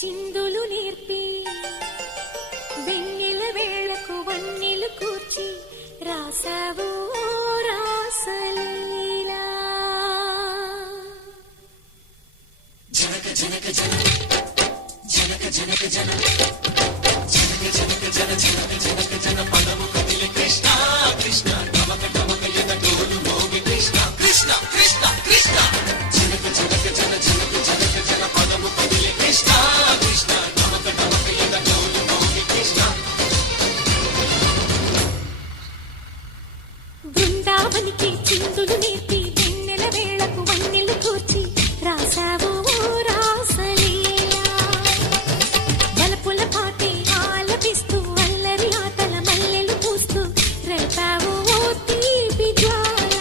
చిందులు నేర్పి వెన్నెల వేళకు వన్నెలు కూర్చి రాసావు రాసలీలా. జనక జనక జన జనక జనక జన జనక జనక జన జనక జనక జన పదము కదిలి కృష్ణ కృష్ణ తమక తమక యద డోలు మోగి కృష్ణ కృష్ణ కృష్ణ కృష్ణ జనక జనక జన జనక జనక జన పదము కదిలి కృష్ణ కృష్ణ తమక తమక యద డోలు మోగి కృష్ణ. బృందావనికి చిందులు నేర్పి వెన్నెల వేళకు వన్నెలు కూర్చి రాసావు రాసలీలా. బలపుల పాటే ఆలపిస్తూ అల్లరి ఆటల మల్లెలు పూస్తూ రేపావు తీపి జ్వాల.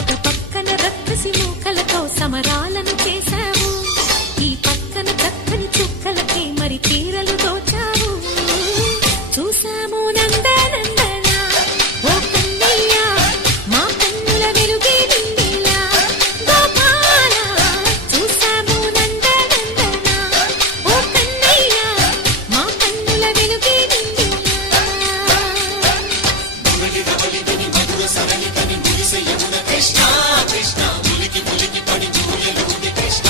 ఒక పక్కన రక్కసి మూకలతో సమరాలను చేశావు, ఈ పక్కన చక్కని చుక్కలకి మరి తీరలు దోచావు. చూసాము నందనందన ఓ కన్నయ్య మా కన్నుల వెలుగే నిండిలా. గోపాల చూసాము నందనందన ఓ కన్నయ్య మా కన్నుల వెలుగే నిండిలా. మధుర సరళితని మురిసే యమున కృష్ణ కృష్ణ ములికి ములికి పడి జూయలుడి కృష్ణ.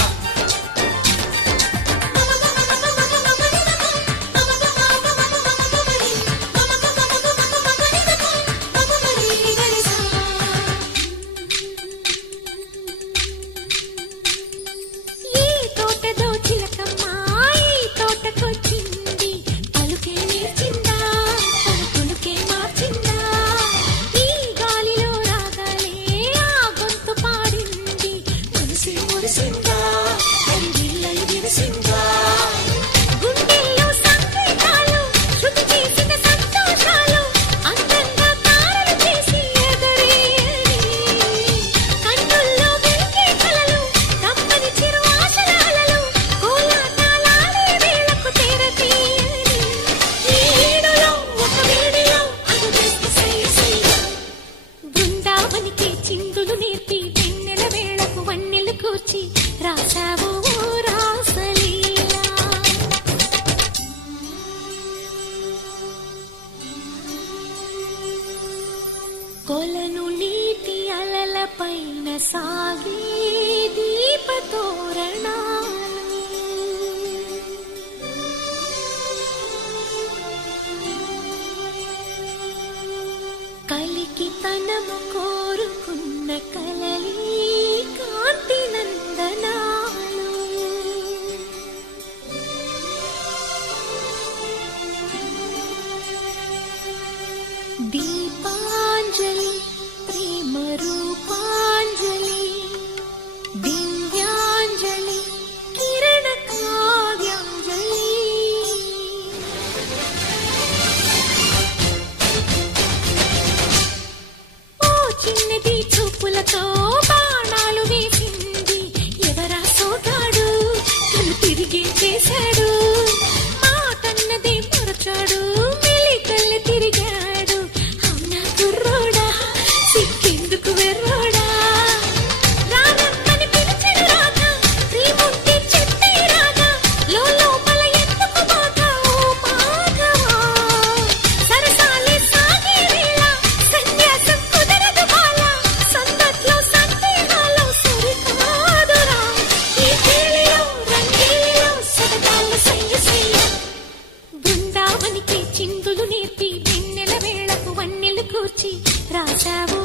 ఈ తోటదో చిలకమ్మ ఈ తోటకొచ్చింది, పలుకే నేర్చిందా పలుకులుకే మార్చిందా. ఈ గాలిలో రాగాలే ఆ గొంతు పాడింది, మనసే మురిసిందా హరివిల్లై విరిసిందా. గుండెల్లో సంకేతాలు శృతి చేసిన సంతోషాలు అందంగా తారలు చేసి ఎగరేయని. కన్నుల్లో వెలిగే కలలు కమ్మని చిరు ఆశలాలలో కోలాటాలాడే వేళకు తెరతీయని. ఈ ఈడులో ఒక వేడిలో అడుగేసి సయ్య సయ్య. బృందావనికి చిందులు నేర్పి వెన్నెల వేళకు వన్నెలు కూర్చి రాసావు రాసలీలా. కొలను నీటి అలల పైన సాగే దీపతోరణాలు. కలికి తనము కోరుకున్న కలలి కాంతి నందనాలు. దీపాంజలి ప్రేమ రూపాంజలి దివ్యాంజలి కిరణ కావ్యాంజలి. ఓ చిన్నది చూపులతో బాణాలు వేసింది, ఎవరా సోగాడు తను తిరిగి చేశాడు. మాటన్నది మరచాడు మెలికల్లి తిరిగాడు. అవునా కుర్రోడా సిక్కెందుకు వెర్రోడా. రానమ్మని పిలిచెడు రాగా శ్రీముంటి చెప్పే రాగా లోపల ఎందుకు బాధ ఓ మాధవా. సరసాలే సాగే వేళ సన్యాసం కుదరదు బాల. సందట్లో సందేహాలు సరికాదురా. ఈ తేలిలో రంగేలిలో సరదాలు సయ్య సయ్య. బృందావనికి చిందులు నేర్పి వెన్నెల వేళకు వన్నెలు కూర్చి రాసావు